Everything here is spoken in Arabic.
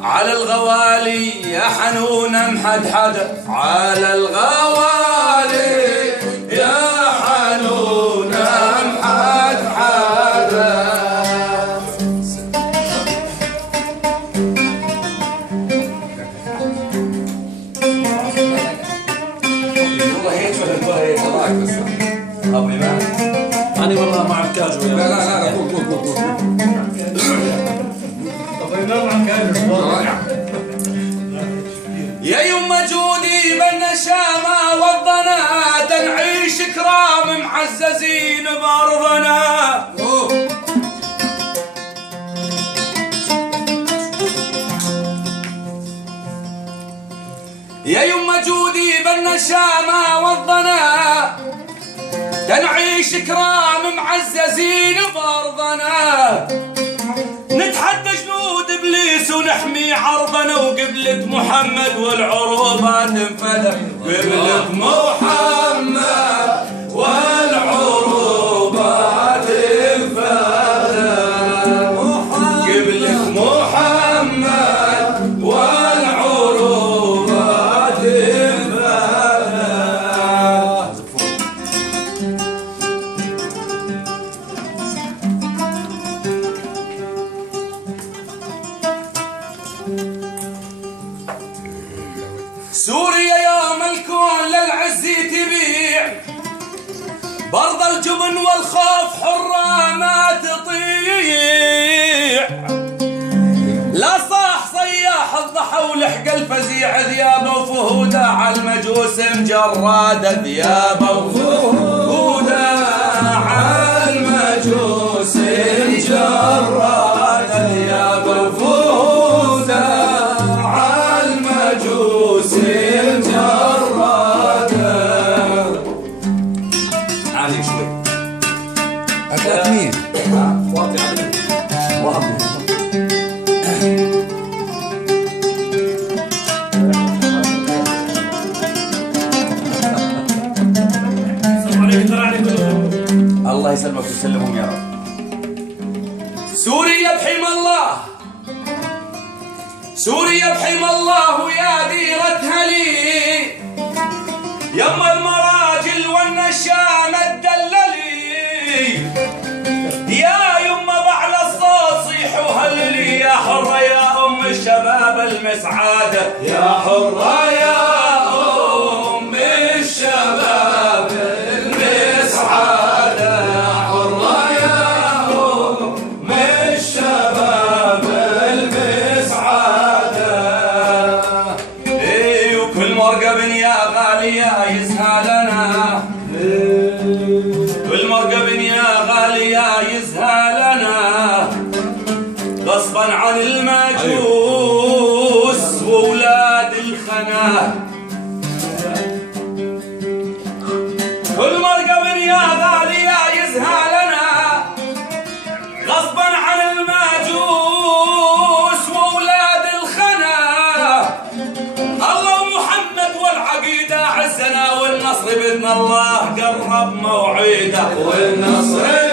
على الغوالي يا حنون محدحدة، على الغوالي يا حنون محدحدة. أنا والله مع الكاجو. لا لا لا قول قول قول. يا يما جودي بالنشامة والضنا، تنعيش كرام معززين بأرضنا. يا يما جودي بالنشامة والضنا، تنعيش كرام معززين بأرضنا. نتحدى جنود ابليس ونحمي عرضنا، وقبلة محمد والعروبات انفدى. قبلة محمد والعروبات انفدى. قبلة محمد والعروبات انفدى. سوريا يوم الكون للعز تبيع، برض الجبن والخوف حرة ما تطيع. لا صاح صياح الضحى ولحق الفزيع، ذيابه وفهوده على المجوس مجرادة. ذيابه وفهوده على المجوس مجرادة. ذيابه وفهوده على المجوس مجرادة. عالي شوي. أكلت مين؟ واطي عليك. واطي. الله يسلمك ويسلمهم يا رب. سوريا بحمى الله، سوريا بحمى الله ويا ديرتها لي. يما المراجل والنشامة تدللي، يا يما بعلى الصوت صيحوا هللي. يا حرة يا أم الشباب المسعادة، يا حرة يا أم الشباب المسعادة. يا حرة يا أم الشباب المسعادة. إيه وكل مرقب يا غالية يزهى لنا، كل مرقب يا غالية يزهى لنا. غصبا عن المجوس وولاد الخنا، كل مرقب يا غالية يزهى لنا. غصبا عن المجوس وولاد الخنا. الله ومحمد والعقيدة عزنا، والنصر بإذن الله قرب موعده. والنصر